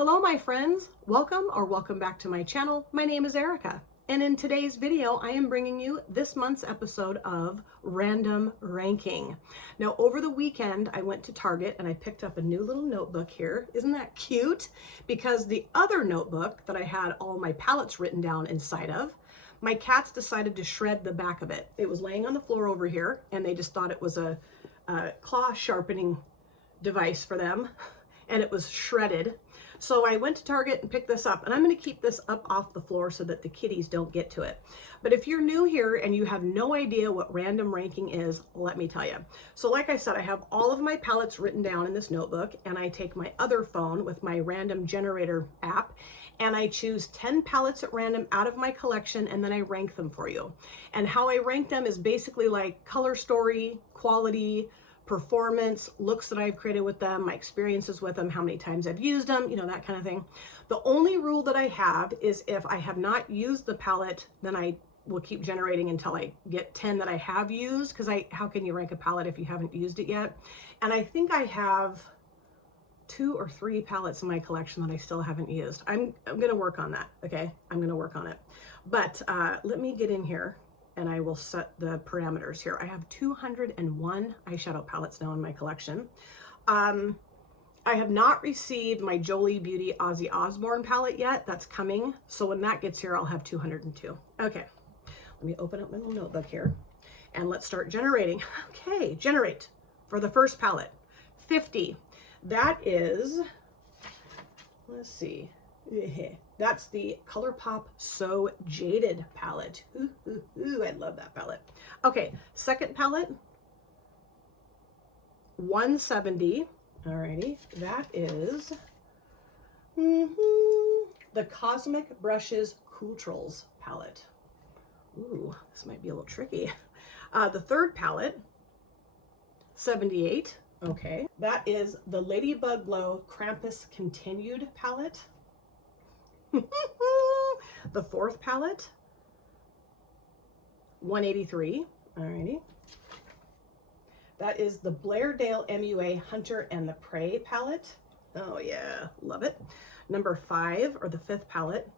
Hello my friends, welcome back to my channel. My name is Erica, and in today's video I am bringing you this month's episode of Random Ranking. Now over the weekend I went to Target and I picked up a new little notebook here. Isn't that cute? Because the other notebook that I had all my palettes written down inside of, my cats decided to shred the back of it. It was laying on the floor over here and they just thought it was a claw sharpening device for them, and it was shredded. So I went to Target and picked this up, and I'm going to keep this up off the floor so that the kitties don't get to it. But if you're new here and you have no idea what random ranking is, let me tell you. So like I said, I have all of my palettes written down in this notebook, and I take my other phone with my random generator app, and I choose 10 palettes at random out of my collection, and then I rank them for you. And how I rank them is basically like color story, quality, performance, looks that I've created with them, my experiences with them, how many times I've used them, you know, that kind of thing. The only rule that I have is if I have not used the palette, then I will keep generating until I get 10 that I have used, because how can you rank a palette if you haven't used it yet? And I think I have 2 or 3 palettes in my collection that I still haven't used. I'm gonna work on that, okay? I'm gonna work on it. But let me get in here and I will set the parameters here. I have 201 eyeshadow palettes now in my collection. I have not received my Jolie Beauty Ozzy Osbourne palette yet. That's coming. So when that gets here, I'll have 202. Okay, let me open up my little notebook here and let's start generating. Okay, generate for the first palette, 50. That is, let's see. That's the ColourPop So Jaded palette. Ooh, I love that palette. Okay, second palette, 170. Alrighty, that is the Cosmic Brushes Culturals palette. Ooh, this might be a little tricky. The third palette, 78. Okay, that is the Ladybug Glow Krampus Continued palette. The fourth palette, 183. Alrighty. That is the Blairdale MUA Hunter and the Prey palette. Oh yeah, love it. Number 5, or the 5th palette,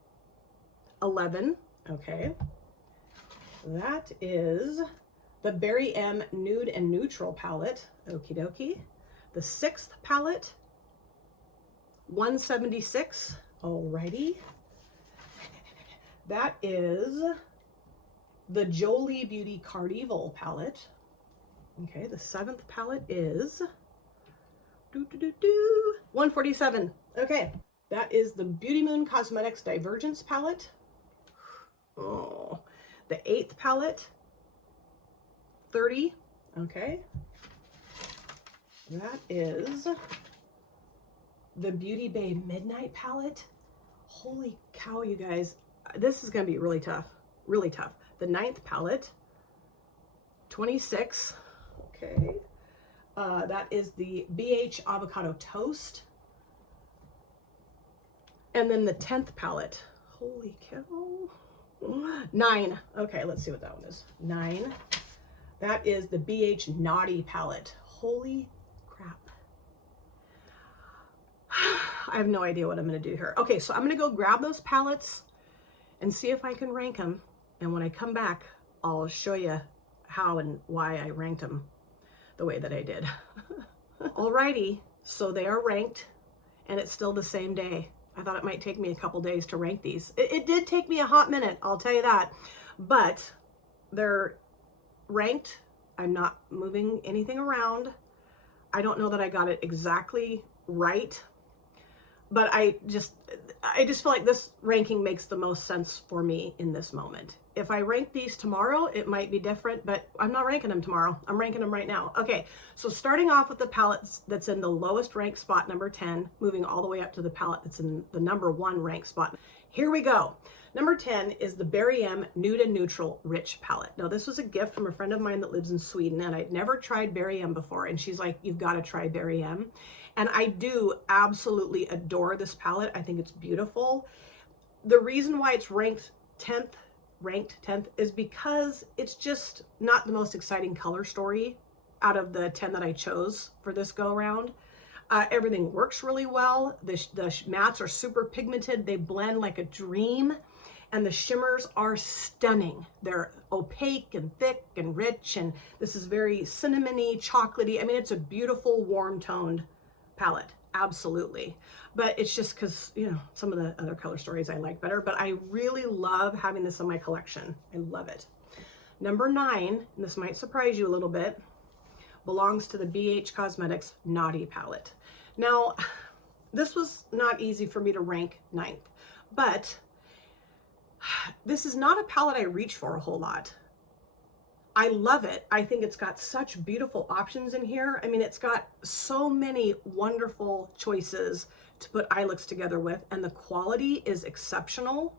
11. Okay. That is the Berry M Nude and Neutral palette. Okie dokie. The 6th palette, 176. Alrighty. That is the Jolie Beauty Cardival palette. Okay, the 7th palette is 147. Okay, that is the Beauty Moon Cosmetics Divergence palette. Oh, the 8th palette, 30. Okay, that is the Beauty Bay Midnight palette. Holy cow, you guys, this is gonna be really tough, really tough. The 9th palette, 26. Okay, that is the BH Avocado Toast. And then the 10th palette, holy cow, 9. Okay, let's see what that one is. 9. That is the BH Naughty palette. Holy crap. I have no idea what I'm going to do here. Okay, so I'm going to go grab those palettes and see if I can rank them. And when I come back, I'll show you how and why I ranked them the way that I did. Alrighty, so they are ranked, and it's still the same day. I thought it might take me a couple days to rank these. It did take me a hot minute, I'll tell you that. But they're ranked. I'm not moving anything around. I don't know that I got it exactly right, but I just feel like this ranking makes the most sense for me in this moment. If I rank these tomorrow, it might be different, but I'm not ranking them tomorrow. I'm ranking them right now. Okay, so starting off with the palette that's in the lowest ranked spot, number 10, moving all the way up to the palette that's in the number 1 ranked spot. Here we go. Number 10 is the Berry M Nude and Neutral Rich palette. Now this was a gift from a friend of mine that lives in Sweden, and I'd never tried Berry M before, and she's like, you've got to try Berry M. And I do absolutely adore this palette. I think it's beautiful. The reason why it's ranked 10th is because it's just not the most exciting color story out of the 10 that I chose for this go around. Everything works really well. The mattes are super pigmented. They blend like a dream. And the shimmers are stunning. They're opaque and thick and rich. And this is very cinnamony, chocolatey. I mean, it's a beautiful, warm toned palette. Absolutely. But it's just because, you know, some of the other color stories I like better. But I really love having this in my collection. I love it. Number 9, and this might surprise you a little bit, belongs to the BH Cosmetics Naughty palette. Now, this was not easy for me to rank 9th, but this is not a palette I reach for a whole lot. I love it. I think it's got such beautiful options in here. I mean, it's got so many wonderful choices to put eye looks together with, and the quality is exceptional.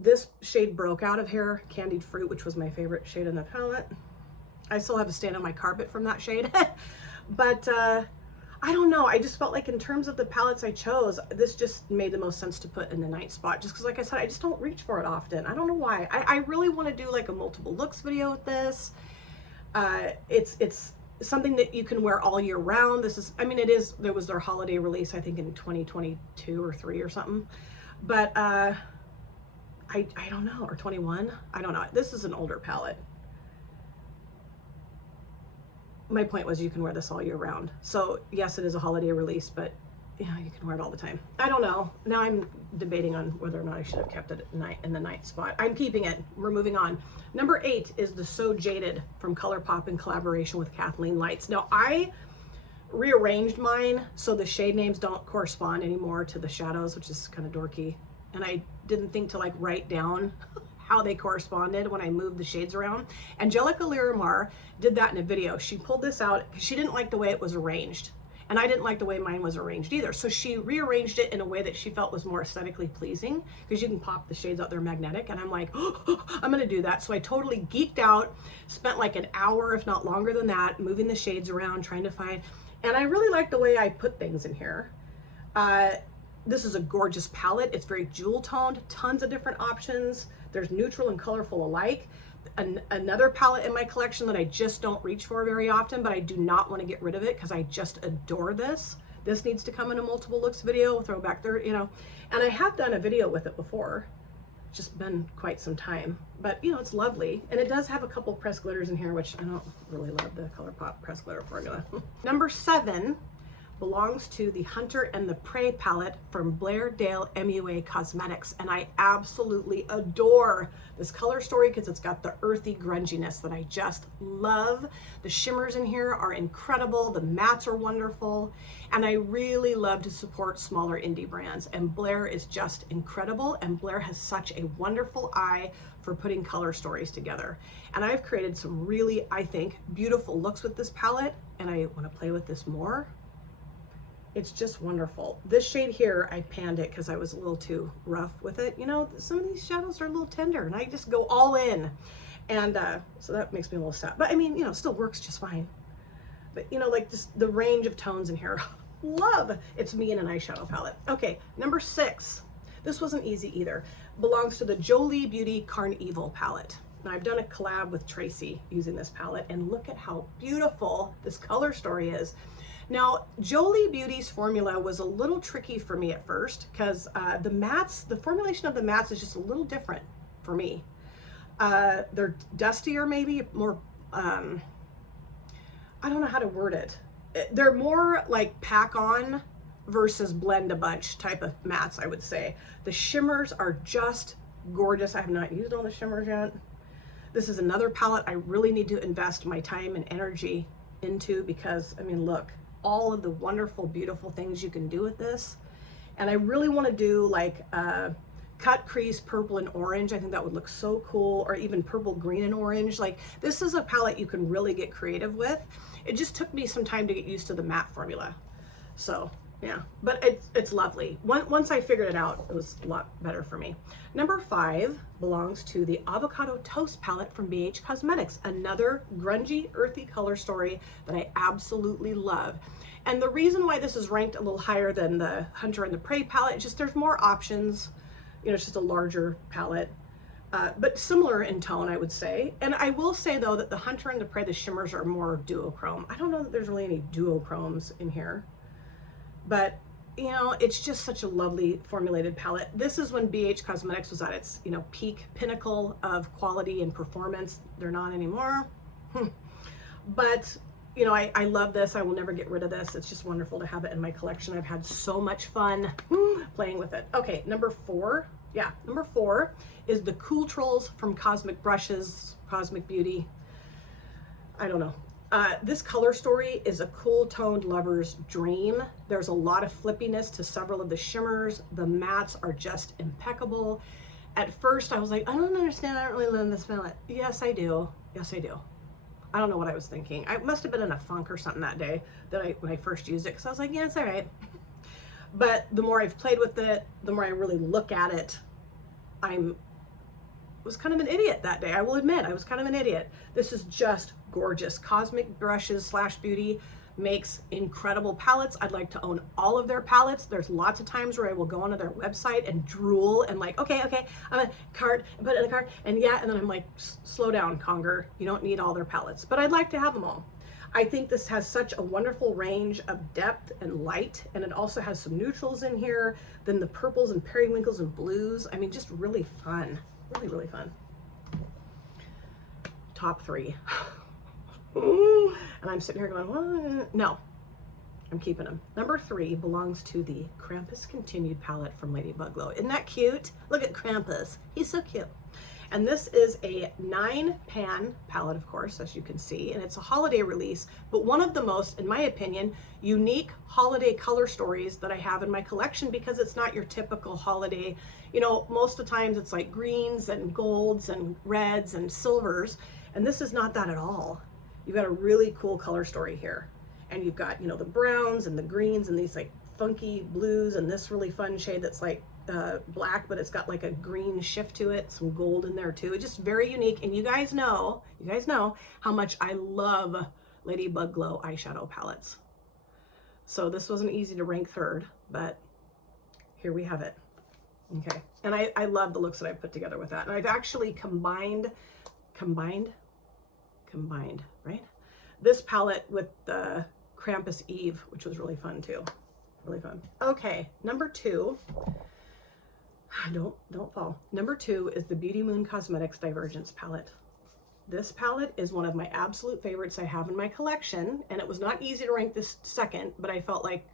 This shade Broke Out of Here, Candied Fruit, which was my favorite shade in the palette. I still have a stain on my carpet from that shade. But I don't know. I just felt like in terms of the palettes I chose, this just made the most sense to put in the 9th spot. Just because, like I said, I just don't reach for it often. I don't know why. I really want to do like a multiple looks video with this. It's something that you can wear all year round. This is, I mean, there was their holiday release, I think in 2022 or 3 or something. But I don't know, or 21. I don't know. This is an older palette. My point was you can wear this all year round. So yes, it is a holiday release, but yeah, you can wear it all the time. I don't know. Now I'm debating on whether or not I should have kept it in the 9th spot. I'm keeping it. We're moving on. Number 8 is the So Jaded from ColourPop in collaboration with Kathleen Lights. Now I rearranged mine so the shade names don't correspond anymore to the shadows, which is kind of dorky. And I didn't think to like write down how they corresponded when I moved the shades around. Angelica Liramar did that in a video. She pulled this out because she didn't like the way it was arranged. And I didn't like the way mine was arranged either. So she rearranged it in a way that she felt was more aesthetically pleasing, because you can pop the shades out, they're magnetic. And I'm like, oh, I'm gonna do that. So I totally geeked out, spent like an hour, if not longer than that, moving the shades around, trying to find, and I really like the way I put things in here. This is a gorgeous palette. It's very jewel toned, tons of different options. There's neutral and colorful alike. Another palette in my collection that I just don't reach for very often, but I do not want to get rid of it because I just adore this. This needs to come in a multiple looks video, throwback there, you know, and I have done a video with it before. It's just been quite some time, but you know, it's lovely. And it does have a couple pressed glitters in here, which I don't really love the ColourPop pressed glitter formula. Number 7 belongs to the Hunter and the Prey palette from Blairdale MUA Cosmetics, and I absolutely adore this color story because it's got the earthy grunginess that I just love. The shimmers in here are incredible, the mattes are wonderful, and I really love to support smaller indie brands, and Blair is just incredible, and Blair has such a wonderful eye for putting color stories together. And I've created some really, I think, beautiful looks with this palette, and I want to play with this more. It's just wonderful. This shade here, I panned it because I was a little too rough with it. You know, some of these shadows are a little tender and I just go all in. And so that makes me a little sad. But I mean, you know, it still works just fine. But you know, like just the range of tones in here, love. It's me in an eyeshadow palette. Okay, number 6. This wasn't easy either. Belongs to the Jolie Beauty Carnival palette. Now I've done a collab with Tracy using this palette, and look at how beautiful this color story is. Now, Jolie Beauty's formula was a little tricky for me at first because the mattes, the formulation of the mattes is just a little different for me. They're dustier, maybe more, I don't know how to word it. They're more like pack on versus blend a bunch type of mattes, I would say. The shimmers are just gorgeous. I have not used all the shimmers yet. This is another palette I really need to invest my time and energy into because, I mean, look, all of the wonderful, beautiful things you can do with this. And I really want to do like cut crease purple and orange. I think that would look so cool, or even purple, green, and orange. Like, this is a palette you can really get creative with. It just took me some time to get used to the matte formula. So yeah, but it's lovely. Once I figured it out, it was a lot better for me. Number 5 belongs to the Avocado Toast palette from BH Cosmetics, another grungy, earthy color story that I absolutely love. And the reason why this is ranked a little higher than the Hunter and the Prey palette, just there's more options. You know, it's just a larger palette, but similar in tone, I would say. And I will say though that the Hunter and the Prey, the shimmers are more duochrome. I don't know that there's really any duochromes in here. but you know, it's just such a lovely formulated palette. This is when BH Cosmetics was at its, you know, peak pinnacle of quality and performance. They're not anymore. But you know, I love this. I will never get rid of this. It's just wonderful to have it in my collection. I've had so much fun playing with it. Okay, number 4. Yeah, number 4 is the Cool Trolls from Cosmic Brushes, Cosmic Beauty. I don't know. This color story is a cool toned lover's dream. There's a lot of flippiness to several of the shimmers. The mattes are just impeccable. At first I was like, I don't understand. I don't really love this palette. Yes, I do. Yes, I do. I don't know what I was thinking. I must have been in a funk or something that day when I first used it, because I was like, yeah, it's all right. But the more I've played with it, the more I really look at it, was kind of an idiot that day. I will admit, I was kind of an idiot. This is just gorgeous. Cosmic Brushes / Beauty makes incredible palettes. I'd like to own all of their palettes. There's lots of times where I will go onto their website and drool and like, okay, I'm a cart, put it in a cart, and yeah, and then I'm like, slow down, Conger. You don't need all their palettes, but I'd like to have them all. I think this has such a wonderful range of depth and light, and it also has some neutrals in here, then the purples and periwinkles and blues. I mean, just really fun. Really, really fun. Top 3. And I'm sitting here going, what? No, I'm keeping them. Number 3 belongs to the Krampus Continued palette from Lady Buglow. Isn't that cute? Look at Krampus. He's so cute. And this is a 9-pan palette, of course, as you can see, and it's a holiday release, but one of the most, in my opinion, unique holiday color stories that I have in my collection, because it's not your typical holiday. You know, most of the times it's like greens and golds and reds and silvers, and this is not that at all. You've got a really cool color story here. And you've got, you know, the browns and the greens and these like funky blues and this really fun shade that's like black, but it's got like a green shift to it, some gold in there too. It's just very unique. And you guys know how much I love Lady Buglow eyeshadow palettes. So this wasn't easy to rank 3rd, but here we have it. Okay. And I love the looks that I put together with that. And I've actually combined, right? This palette with the Krampus Eve, which was really fun too. Really fun. Okay, number 2. Don't fall. Number 2 is the Beauty Moon Cosmetics Divergence palette. This palette is one of my absolute favorites I have in my collection, and it was not easy to rank this 2nd, but I felt like,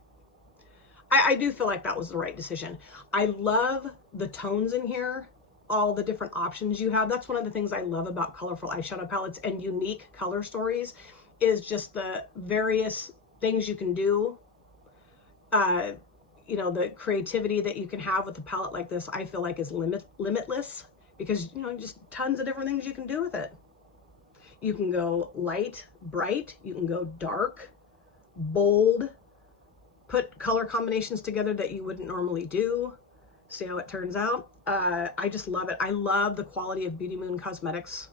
I do feel like that was the right decision. I love the tones in here, all the different options you have. That's one of the things I love about colorful eyeshadow palettes and unique color stories, is just the various things you can do. You know, the creativity that you can have with a palette like this, I feel like is limitless, because, you know, just tons of different things you can do with it. You can go light, bright, you can go dark, bold, put color combinations together that you wouldn't normally do. See how it turns out. I just love it. I love the quality of Beauty Moon Cosmetics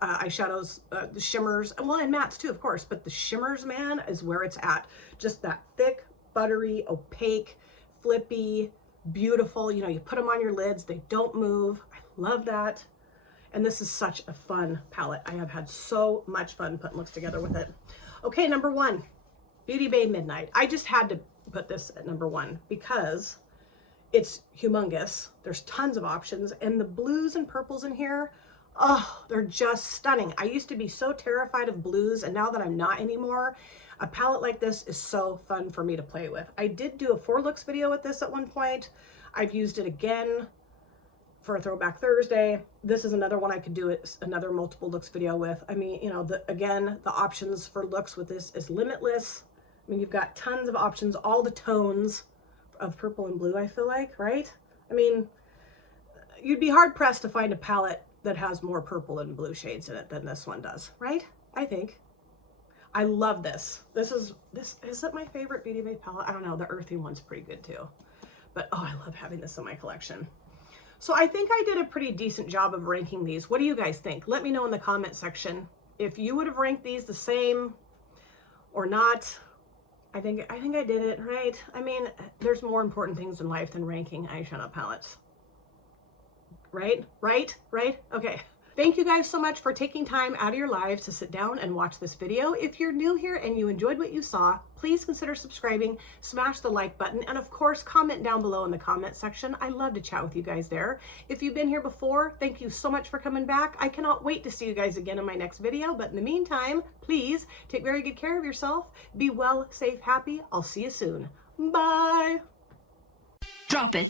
eyeshadows, the shimmers, and well, and mattes too, of course, but the shimmers, man, is where it's at. Just that thick, buttery, opaque, flippy, beautiful. You know, you put them on your lids, they don't move. I love that. And this is such a fun palette. I have had so much fun putting looks together with it. Okay, number 1, Beauty Bay Midnight. I just had to put this at number 1 because it's humongous. There's tons of options, and the blues and purples in here, oh, they're just stunning. I used to be so terrified of blues, and now that I'm not anymore, a palette like this is so fun for me to play with. I did do a 4 looks video with this at one point. I've used it again for a Throwback Thursday. This is another one I could do another multiple looks video with. I mean, you know, again, the options for looks with this is limitless. I mean, you've got tons of options, all the tones of purple and blue, I feel like, right? I mean, you'd be hard pressed to find a palette that has more purple and blue shades in it than this one does, right? I think. I love this. Is it my favorite Beauty Bay palette? I don't know, the earthy one's pretty good too. But oh, I love having this in my collection. So I think I did a pretty decent job of ranking these. What do you guys think? Let me know in the comment section if you would have ranked these the same or not. I think I did it right. I mean, there's more important things in life than ranking eyeshadow palettes. Right? Okay. Thank you guys so much for taking time out of your lives to sit down and watch this video. If you're new here and you enjoyed what you saw, please consider subscribing, smash the like button, and of course, comment down below in the comment section. I love to chat with you guys there. If you've been here before, thank you so much for coming back. I cannot wait to see you guys again in my next video, but in the meantime, please take very good care of yourself. Be well, safe, happy. I'll see you soon. Bye. Drop it.